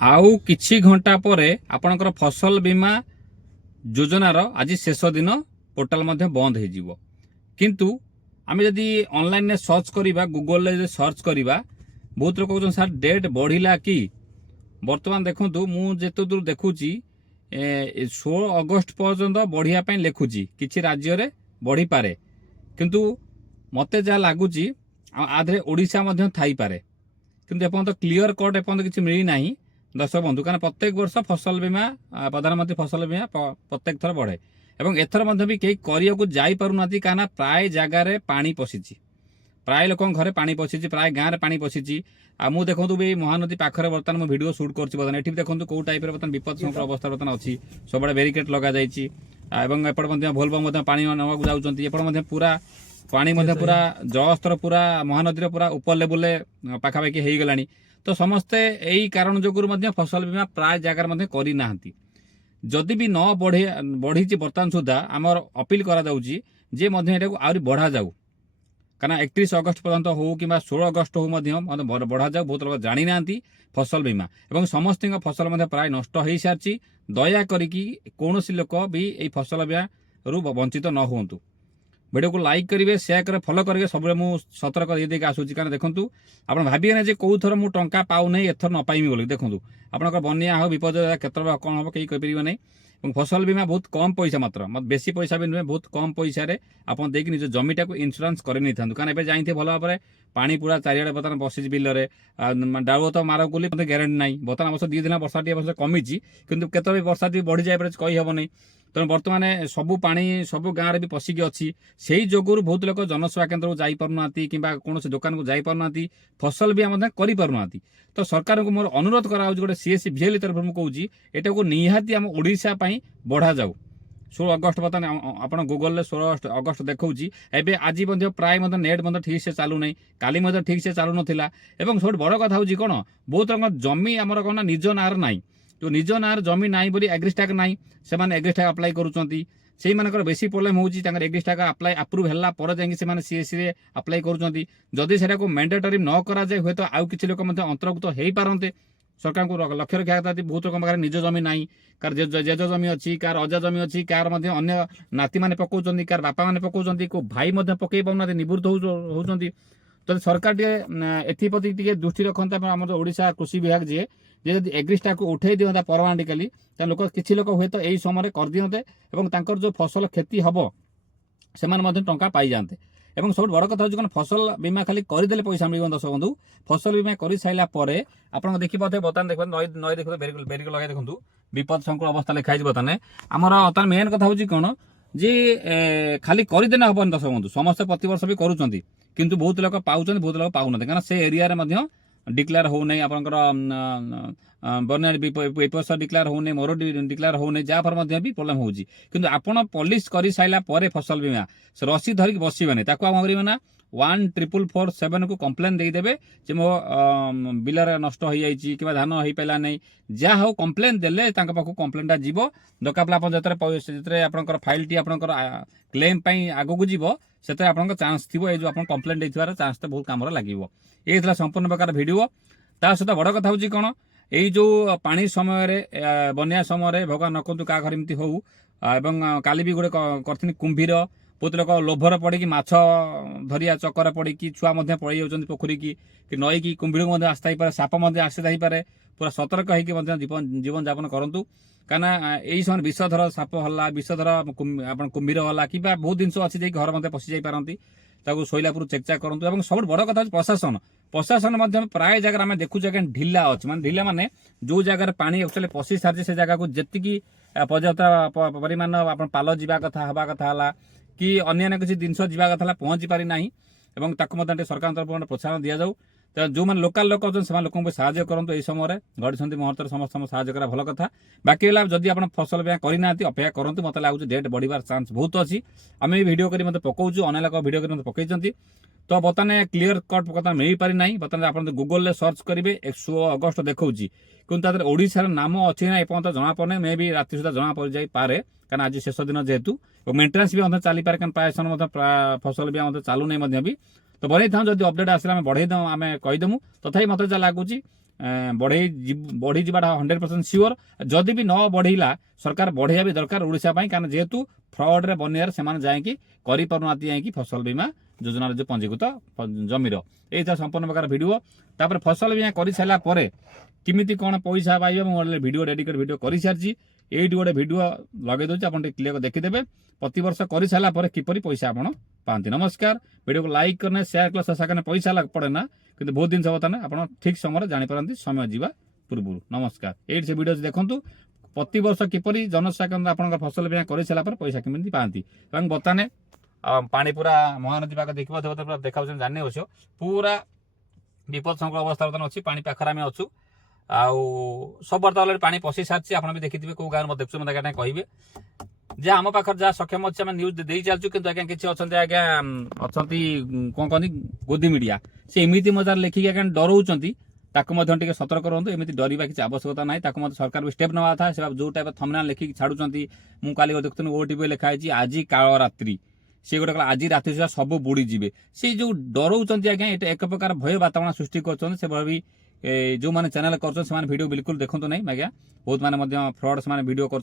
आउ किछि घंटा परे आपणकर फसल बीमा योजनार आज शेष दिन पोर्टाल बंद हो किंतु आम जदि ऑनलाइन सर्च करवा गूगल रे सर्च करवा बहुत लोग कहते सर डेट बढ़िला कि बर्तमान देखु मुझे दूर देखुची 16 अगस्त पर्यंत बढ़िया लिखुची किछि राज्य रे बढ़ी पारे किंतु मते जहाँ लगुच आधे ओडिशा थाई पारे किंतु एपर्यंत क्लीयर कट एपर्यंत किसी मिली ना दर्शक बंधु कारण प्रत्येक वर्ष फसल बीमा प्रधानमंत्री फसल बीमा प्रत्येक थर बढ़े एवं एथर भी कई करने जाई पारुना क्या प्राय जगार पानी पशिची प्राय लोक घरे पानी पशिची प्राय गाँव में पानी पशिची आ मु देखो भी महानदी पाखरे बर्तमान मुझे भिडियो सुट कर देखो कौ टाइप बर्तमान विपद संकुल अवस्था बर्तमान अच्छी सब बेरिकेड लग जाए एपटे भोलबम पानी नवाक जाऊँच पूरा पानी पूरा जलस्तर पूरा महानदी पूरा ऊपर लेवल पाखापाखि हो गला तो समस्ते यही कारण जो फसल बीमा प्राय जगार करना जदि भी न बढ़ी बर्तमान सुधा आमर अपील कराऊँगी आहरी बढ़ा जाऊ कारण 31 अगस्त पर्यंत हो कि 16 अगस्त हो बढ़ा जाऊ बहुत लोग जानी ना फसल बीमा एवं समस्त फसल प्राय नष्ट हो सारी दया करी कौन लोक भी ये फसल बीमा रू वंचित न हूँ वीडियो को लाइक करेंगे शेयर करें फॉलो करेंगे सब मुझे सतर्क ये आसूँ कारण देखूँ आप भावे कौ थर मुझे टंका पाऊना एथर न पाइबी बोली देखूँ आपंकर बनिया हो विपद क्षेत्र कौन हम कहीं कहीपर ना फसल बीमा बहुत कम पैसा मात्र बेसी पैसा भी नुहे बहुत कम पैसा आप निज जमीटा को इंश्योरेंस कर नहीं था कारण एवं जानते भल भाव में पानी पूरा चारिड़े बर्तमान बसी बिल डाउल तो मार बोली ग्यारंटी ना बर्तमान वर्ष 2 दिन वर्षा टे कमी कितु केत वर्षा बढ़ी जाए कहीहब नहीं तेणु बर्तमान सबू पानी सबू गाँव में भी पशिकी अच्छी से जोगुर बहुत लोग जनसेवा केन्द्र को जापारूना कि कौन दुकान को जापारूना फसल भी करना तो सरकार को मोर अनुरोध करा गोटे सीएससी भिएल तरफ मुझे कहूँ यहाँ को निहाती आम ओडिशा बढ़ा जाऊ 16 अगस्त बर्तमान आप गूगल 16 अगस्त देखा एवं आज प्राय नेट ठीक से चलू ना काली ठीक से चलू नाला सब बड़ कथा हूँ कौन बहुत लोग जमी आमर कौन निज नार ना जो निज नार जमी ना बोली एग्रीस्टाक ना से एग्रीस्टाक अप्लाई करुँच से बेसी प्रोब्लेम होची एग्रीस्टाक अप्लाई अप्रूव है पर जाए सीएससी अप्लाई करुँच जदि से मैंडेटरी न करा जाए हूँ तो आउ किसी लोक अंतर्भुक्त हो पारते सरकार को लक्ष्य रखा था बहुत लोक पाखे निज जमी ना कार जेज जमी अच्छी कार अजा जमी अच्छी कार अन्य नाती मैंने पकाउं कार बापा मैंने पकाउं को भाई पकई पाऊना निवृत्त होती तो सरकार एप्रति टे दृष्टि रखता आम ओडिशा कृषि विभाग जी जब एग्रीस्टाक को उठे दिंता परमानेंटिकली लोक किसी लोक हुए तो यही समय कर दिंते और जो फसल क्षति हम से टंका पाई जाते एवं सब बड़ कथा हूँ फसल बीमा खाली करदे पैसा मिल दर्शक बंधु फसल बीमा कर सारा आप देखिए बर्तमान देखते नई नई देखते बेरिक लगे देखूँ विपद संकुल अवस्था लिखाई बर्तमान आमर बर्तमान मेन कथा हूँ कौन जे खाली करदेना हेनी दर्शक बंधु समस्त प्रतिवर्ष भी करुँच किंतु बहुत लोग पाँच बहुत लोग पाऊना कारण से एरिया डिक्लेयर हो नहीं आपंकर बन्या विपर्स डिक्लेयर हो नहीं मोर डिक्लेयर हो नहीं जहाँफल भी प्रोब्लेम होगी किंतु आपड़ पॉलिश कर सारा पर फसल बीमा रसी धरिक बसबानी ताको आम करेंगे ना 14447 को कंप्लेन देदेवे जे मो बिलर नष्ट हो जाए कि धान हो पाला नहीं जहाँ हो कंप्लेन देले पाखु कंप्लेनटा जीव दरकार जो आपंकर फाइल टी आपंकर क्लेम आग को जीव से चान्स थी जो आप कंप्लेन देथिबार चान्स तो बहुत काम लगे ये संपूर्ण प्रकार भिडियो ता सहित बड़ कथा हूँ कौन यही जो पानी समय बन्या समय भगवान नकु क्या घर एमती हो काली भी गोटे कर कुंभीर बहुत लोग लोभर पड़ी माछ धरिया चक्कर पड़ी छुआ पड़े जाऊँ पोखरी की नई की कुंभीर को आसता पारे साप आसता पारे पूरा सतर्क होकर जीवन जापन करूँ कहीं यही समय विषधर साप हल्ला विषधर आप कुंभीर हल्ला कि बहुत जिन अच्छी घर मध्य पशि जाई पारती शोला पूर्व चेकचाक करूँ सब बड़ कथा प्रशासन प्रशासन प्राय जगह आम देखुचे ढिला अच्छे माने ढिला माने जो जगह पानी एक्चुअली पशि सारी से जगह को जी पर्याप्त परिमाण आप पाल जावा कथा हवा कथा है कि अन्य किसी जिनस जावा कथा पहुँची पारि ना सरकार तरफ प्रोत्साहन दि जाऊ तो जो मैंने लोकाल लोक अच्छे लोक साहय करूँ यही समय गढ़ी मुहूर्त समस्त साहय करा भल कथा बाकी जदि आप फसल बीमा करना अपेक्षा करूँ मत लगुच डेट बढ़िबार चान्स बहुत अच्छी आम भिडियो कर पकाऊँ अनेक लोक भिडियो कर पकई तो बर्तमान क्लीयर कट बर्तमान मिल पारि ना बर्तमान आप गूगल सर्च करेंगे 16 अगस्त देखा कि ओडिशार नाम अच्छी ना एपर्यंत जना पड़े मे भी राति सुधा जना पड़ जाए कारण आज शेष दिन जेहेतु मेन्टेनान्स भी चली पारे कारण प्राय समय फसल भी चालू नहीं भी तो बढ़ई था जब अपडेट आसला बढ़ई आम कहीदेमु तथापि मत जहाँ लगुच बढ़ीजा 100% सियोर जदि भी न बढ़ेला सरकार बढ़ेया भी दरकार ओडिशा पई कारण जेहेतु फ्रॉड रे बनियार से जाएंगे करि पारुनाती जाएंगे फसल बीमा योजना जो पंजीकृत जमीर यही संपूर्ण प्रकार वीडियो तापर फसल बीमा कर सारा पर किमिति कौन पैसा पाइबे मोबाइल वीडियो डेडिकेट वीडियो कर सारी ये गोटे वीडियो लगे दूसरी आप क्लियर देखीदे प्रति वर्ष कर सारा पर किपरि पैसा आप पाती। नमस्कार। वीडियो को लाइक करने शेयर कले शशा करने पैसा पड़े ना कि बहुत दिन बता आप ठीक समय जानीपारती समय जावा पूर्व। नमस्कार। ये से वीडियो देखूँ प्रति वर्ष किपरि जनसाधारण आप फसल बीमा कर सारा पर पैसा केमी पाती बताने पानी पूरा महानदी पाक देखा देखा जानी अच्छे पूरा विपद संकुल अवस्था बर्तमान अच्छी पानी पाखर आम अच्छु आउ सब बर्त अलरेडी पानी पशि सारी आप भी देखिए कौ गाँव देखुए मतलब आज्ञा कहे जे आम पाखर जहाँ सक्षम अच्छे आम न्यूज दे चलचु कि आज्ञा किसी अच्छा आज्ञा अच्छा कौन कहते गोदी मीडिया से एमती मजार लिखिकी आज्ञा डराउंट ताकि सतर्क रुहतु एमती डरवा किसी आवश्यकता ना सरकार भी स्टेप नवा था से जो टाइप थंबनेल लिखिकी छाड़ुंट मुझे काली देखुनी ओटीपी लिखाई आज काल रात्रि से गोटे आज राति सुधा सब बुड़ीजे से जो डराउंट आज्ञा ये एक प्रकार भय वातावरण सृष्टि कर जो मैंने चैनल कर वीडियो बिल्कुल देखते नहीं आज्ञा बहुत माने फ्रॉड से वीडियो कर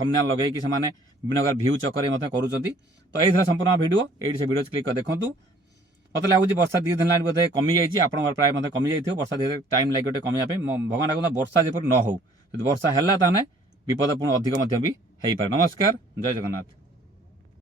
थंबनेल लगे कि विभिन्न प्रकार भ्यू चक्कर कर तो ये संपूर्ण वीडियो ये से वीडियो क्लिक कर देखूँ मतलब लगुच वर्षा 2 दिन लाइन बोधे कमी जाइए आप प्राय मतलब कमी जाइए वर्षा धीरे टाइम लगे कमिया भगवान को वर्षा जपर न हो वर्षा है विपद पूर्ण अधिक भी हो पाए। नमस्कार। जय जगन्नाथ।